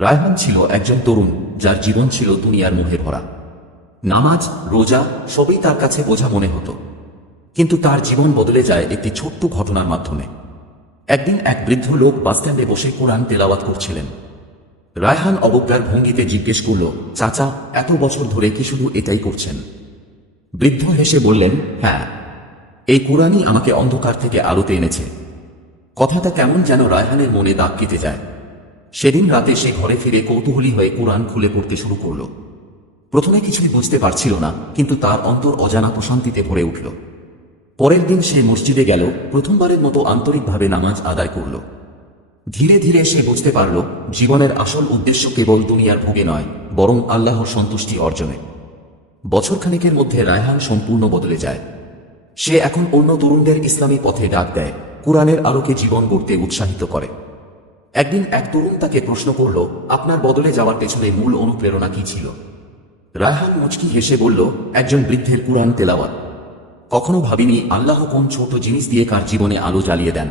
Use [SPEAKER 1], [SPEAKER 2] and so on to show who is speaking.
[SPEAKER 1] রায়হান ছিল একজন তরুণ যার জীবন ছিল দুনিয়ার মোহে ভরা। নামাজ, রোজা, সবই তার কাছে বোঝা মনে হতো। কিন্তু তার জীবন বদলে যায় একটি ছোট্ট ঘটনার মাধ্যমে। একদিন এক বৃদ্ধ লোক বাসস্ট্যান্ডে বসে কোরআন তেলাওয়াত করছিলেন। রায়হান অবজ্ঞার ভঙ্গিতে জিজ্ঞেস করল, চাচা, এত বছর ধরে কি শুধু এটাই করছেন? বৃদ্ধ হেসে বললেন হ্যাঁ এই কোরআনই আমাকে অন্ধকার থেকে আলোতে এনেছে। কথাটা কেমন যেন রায়হানের মনে দাগ কেটে যায়। সেদিন রাতে সে ঘরে ফিরে কৌতূহলী হয়ে কোরআন খুলে পড়তে শুরু করল। প্রথমে কিছুই বুঝতে পারছিল না, কিন্তু তার অন্তর অজানা প্রশান্তিতে ভরে উঠল। পরের দিন সে মসজিদে গেল, প্রথমবারের মতো আন্তরিকভাবে নামাজ আদায় করল। ধীরে ধীরে সে বুঝতে পারল, জীবনের আসল উদ্দেশ্য কেবল দুনিয়ার ভোগে নয়, বরং আল্লাহর সন্তুষ্টি অর্জনে। বছরখানেকের মধ্যে রায়হান সম্পূর্ণ বদলে যায়। সে এখন অন্য তরুণদের ইসলামী পথে ডাক দেয়, কোরআনের আলোকে জীবন গড়তে উৎসাহিত করে। একদিন এক তরুণ তাকে প্রশ্ন করল, আপনার বদলে যাওয়ার পেছনে মূল অনুপ্রেরণা কি ছিল? রায়হান মুচকি হেসে বলল, একজন বৃদ্ধের কুরআন তেলাওয়াত। কখনো ভাবিনি আল্লাহ কোন ছোট জিনিস দিয়ে কার জীবনে আলো জ্বালিয়ে দেন।